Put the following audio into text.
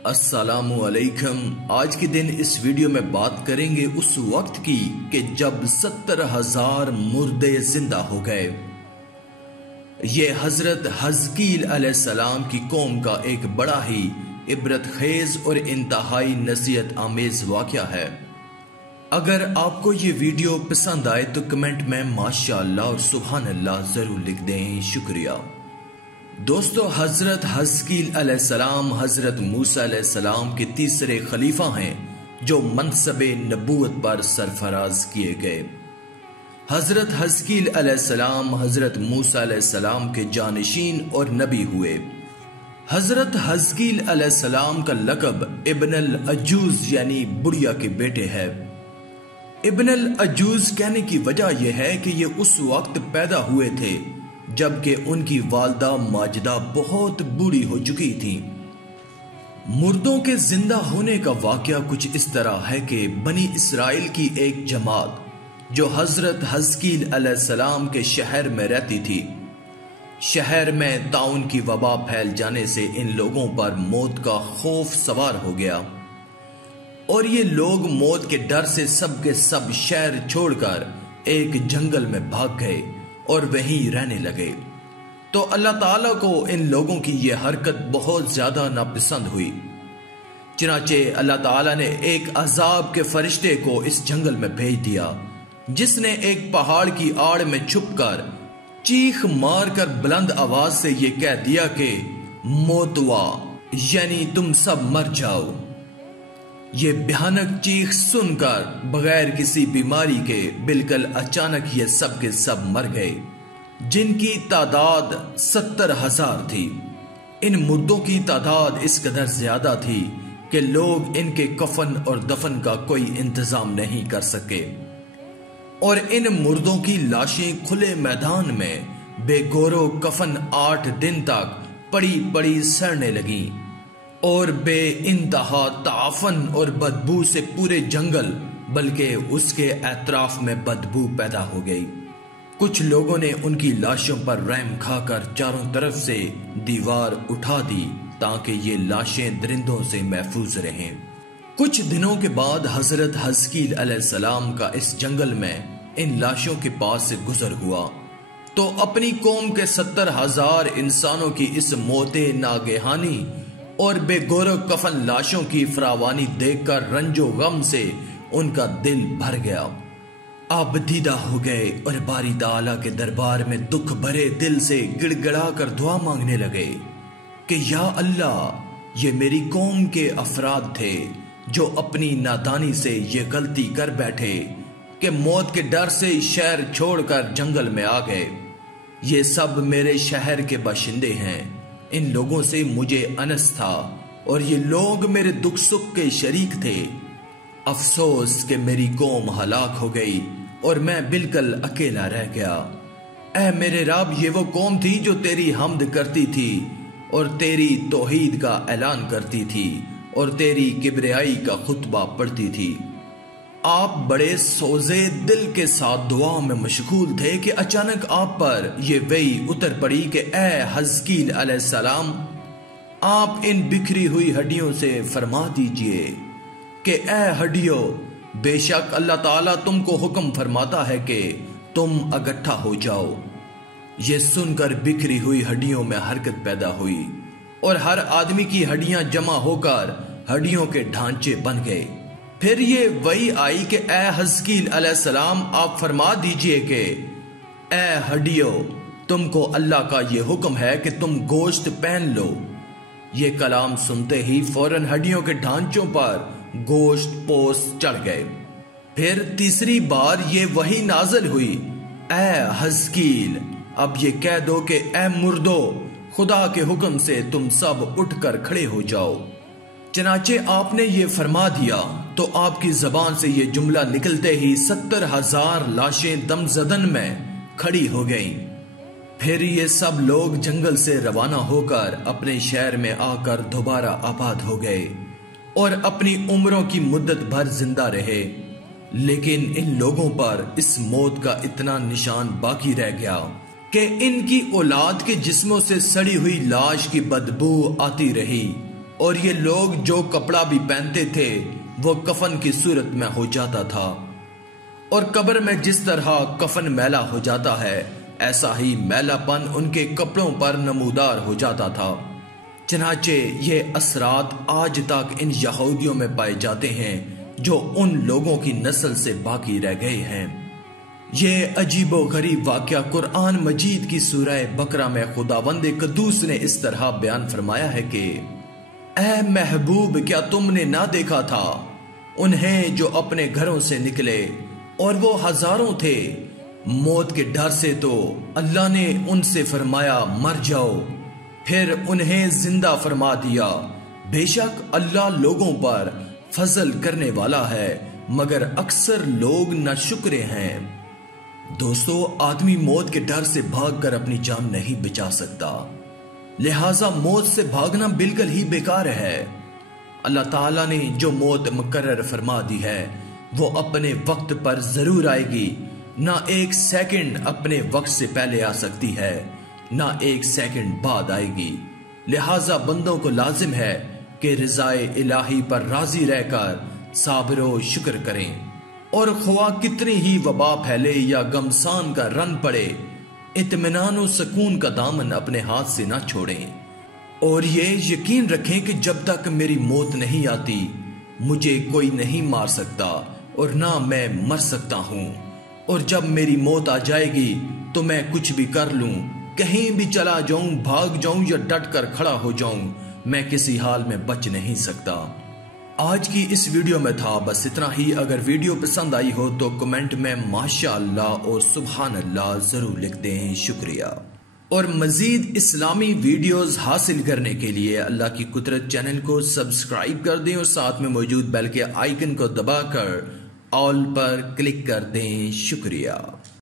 السلام علیکم۔ آج کے دن اس ویڈیو میں بات کریں گے اس وقت کی کہ جب 70,000 مردے زندہ ہو گئے۔ یہ حضرت حزقیل علیہ السلام کی قوم کا ایک بڑا ہی عبرت خیز اور انتہائی نصیحت آمیز واقعہ ہے۔ اگر آپ کو یہ ویڈیو پسند آئے تو کمنٹ میں ماشاءاللہ اور سبحان اللہ ضرور لکھ دیں، شکریہ۔ دوستو، حضرت حزقیل علیہ السلام حضرت موسیٰ علیہ السلام کے تیسرے خلیفہ ہیں جو منصب نبوت پر سرفراز کیے گئے۔ حضرت حزقیل علیہ السلام حضرت موسیٰ علیہ السلام کے جانشین اور نبی ہوئے۔ حضرت حزقیل علیہ السلام کا لقب ابن العجوز یعنی بڑھیا کے بیٹے ہے۔ ابن العجوز کہنے کی وجہ یہ ہے کہ یہ اس وقت پیدا ہوئے تھے جبکہ ان کی والدہ ماجدہ بہت بوڑھی ہو چکی تھی۔ مردوں کے زندہ ہونے کا واقعہ کچھ اس طرح ہے کہ بنی اسرائیل کی ایک جماعت جو حضرت حزقیل علیہ السلام کے شہر میں رہتی تھی، شہر میں طاعون کی وبا پھیل جانے سے ان لوگوں پر موت کا خوف سوار ہو گیا اور یہ لوگ موت کے ڈر سے سب کے سب شہر چھوڑ کر ایک جنگل میں بھاگ گئے اور وہیں رہنے لگے۔ تو اللہ تعالیٰ کو ان لوگوں کی یہ حرکت بہت زیادہ ناپسند ہوئی، چنانچہ اللہ تعالیٰ نے ایک عذاب کے فرشتے کو اس جنگل میں بھیج دیا جس نے ایک پہاڑ کی آڑ میں چھپ کر چیخ مار کر بلند آواز سے یہ کہہ دیا کہ موتوا یعنی تم سب مر جاؤ۔ یہ بھیانک چیخ سن کر بغیر کسی بیماری کے بالکل اچانک یہ سب کے سب مر گئے، جن کی تعداد 70,000 تھی۔ ان مردوں کی تعداد اس قدر زیادہ تھی کہ لوگ ان کے کفن اور دفن کا کوئی انتظام نہیں کر سکے، اور ان مردوں کی لاشیں کھلے میدان میں بے گورو کفن 8 دن تک پڑی پڑی سڑنے لگیں اور بے انتہا تعفن اور بدبو سے پورے جنگل بلکہ اس کے اطراف میں بدبو پیدا ہو گئی۔ کچھ لوگوں نے ان کی لاشوں پر رحم کھا کر چاروں طرف سے دیوار اٹھا دی تاکہ یہ لاشیں درندوں سے محفوظ رہیں۔ کچھ دنوں کے بعد حضرت حزقیل علیہ السلام کا اس جنگل میں ان لاشوں کے پاس سے گزر ہوا تو اپنی قوم کے 70,000 انسانوں کی اس موت ناگہانی اور بے گورو کفن لاشوں کی فراوانی دیکھ کر رنج و غم سے ان کا دل بھر گیا۔ آپ دیدہ ہو گئے اور باری تعالیٰ کے دربار میں دکھ بھرے دل سے گڑ گڑا کر دعا مانگنے لگے کہ یا اللہ، یہ میری قوم کے افراد تھے جو اپنی نادانی سے یہ غلطی کر بیٹھے کہ موت کے ڈر سے شہر چھوڑ کر جنگل میں آ گئے۔ یہ سب میرے شہر کے باشندے ہیں، ان لوگوں سے مجھے انس تھا اور یہ لوگ میرے دکھ سکھ کے شریک تھے۔ افسوس کہ میری قوم ہلاک ہو گئی اور میں بالکل اکیلا رہ گیا۔ اے میرے رب، یہ وہ قوم تھی جو تیری حمد کرتی تھی اور تیری توحید کا اعلان کرتی تھی اور تیری کبریائی کا خطبہ پڑھتی تھی۔ آپ بڑے سوزے دل کے ساتھ دعا میں مشغول تھے کہ اچانک آپ پر یہ وحی اتر پڑی کہ اے حزقیل علیہ السلام، آپ ان بکھری ہوئی ہڈیوں سے فرما دیجئے کہ اے ہڈیوں، بے شک اللہ تعالیٰ تم کو حکم فرماتا ہے کہ تم اکٹھا ہو جاؤ۔ یہ سن کر بکھری ہوئی ہڈیوں میں حرکت پیدا ہوئی اور ہر آدمی کی ہڈیاں جمع ہو کر ہڈیوں کے ڈھانچے بن گئے۔ پھر یہ وحی آئی کہ اے حزقیل علیہ السلام، آپ فرما دیجئے کہ اے ہڈیوں، تم کو اللہ کا یہ حکم ہے کہ تم گوشت پہن لو۔ یہ کلام سنتے ہی فوراً ہڈیوں کے ڈھانچوں پر گوشت پوست چڑھ گئے۔ پھر تیسری بار یہ وحی نازل ہوئی، اے حزقیل، اب یہ کہہ دو کہ اے مردو، خدا کے حکم سے تم سب اٹھ کر کھڑے ہو جاؤ۔ چنانچہ آپ نے یہ فرما دیا تو آپ کی زبان سے یہ جملہ نکلتے ہی 70,000 لاشیں دم زدن میں کھڑی ہو گئیں۔ پھر یہ سب لوگ جنگل سے روانہ ہو کر اپنے شہر میں آ کر دوبارہ آباد ہو گئے اور اپنی عمروں کی مدت بھر زندہ رہے، لیکن ان لوگوں پر اس موت کا اتنا نشان باقی رہ گیا کہ ان کی اولاد کے جسموں سے سڑی ہوئی لاش کی بدبو آتی رہی اور یہ لوگ جو کپڑا بھی پہنتے تھے وہ کفن کی صورت میں ہو جاتا تھا، اور قبر میں جس طرح کفن میلا ہو جاتا ہے ایسا ہی میلا پن ان کے کپڑوں پر نمودار ہو جاتا تھا۔ چنانچہ یہ اثرات آج تک ان یہودیوں میں پائے جاتے ہیں جو ان لوگوں کی نسل سے باقی رہ گئے ہیں۔ یہ عجیب و غریب واقعہ قرآن مجید کی سورہ بقرہ میں خداوند قدوس نے اس طرح بیان فرمایا ہے کہ اے محبوب، کیا تم نے نہ دیکھا تھا انہیں جو اپنے گھروں سے نکلے اور وہ ہزاروں تھے، موت کے ڈر سے تو اللہ نے ان سے فرمایا مر جاؤ، پھر انہیں زندہ فرما دیا۔ بے شک اللہ لوگوں پر فضل کرنے والا ہے، مگر اکثر لوگ ناشکرے ہیں۔ دوستو، آدمی موت کے ڈر سے بھاگ کر اپنی جان نہیں بچا سکتا، لہٰذا موت سے بھاگنا بالکل ہی بیکار ہے۔ اللہ تعالیٰ نے جو موت مقرر فرما دی ہے وہ اپنے وقت پر ضرور آئے گی، نہ ایک سیکنڈ اپنے وقت سے پہلے آ سکتی ہے، نہ ایک سیکنڈ بعد آئے گی۔ لہٰذا بندوں کو لازم ہے کہ رضائے الہی پر راضی رہ کر صبر و شکر کریں، اور خواہ کتنی ہی وبا پھیلے یا گمسان کا رن پڑے، اطمینان و سکون کا دامن اپنے ہاتھ سے نہ چھوڑیں، اور یہ یقین رکھیں کہ جب تک میری موت نہیں آتی مجھے کوئی نہیں مار سکتا اور نہ میں مر سکتا ہوں، اور جب میری موت آ جائے گی تو میں کچھ بھی کر لوں، کہیں بھی چلا جاؤں، بھاگ جاؤں یا ڈٹ کر کھڑا ہو جاؤں، میں کسی حال میں بچ نہیں سکتا۔ آج کی اس ویڈیو میں تھا بس اتنا ہی۔ اگر ویڈیو پسند آئی ہو تو کمنٹ میں ماشاءاللہ اور سبحان اللہ ضرور لکھ دیں۔ شکریہ۔ اور مزید اسلامی ویڈیوز حاصل کرنے کے لیے اللہ کی قدرت چینل کو سبسکرائب کر دیں اور ساتھ میں موجود بیل کے آئیکن کو دبا کر آل پر کلک کر دیں۔ شکریہ۔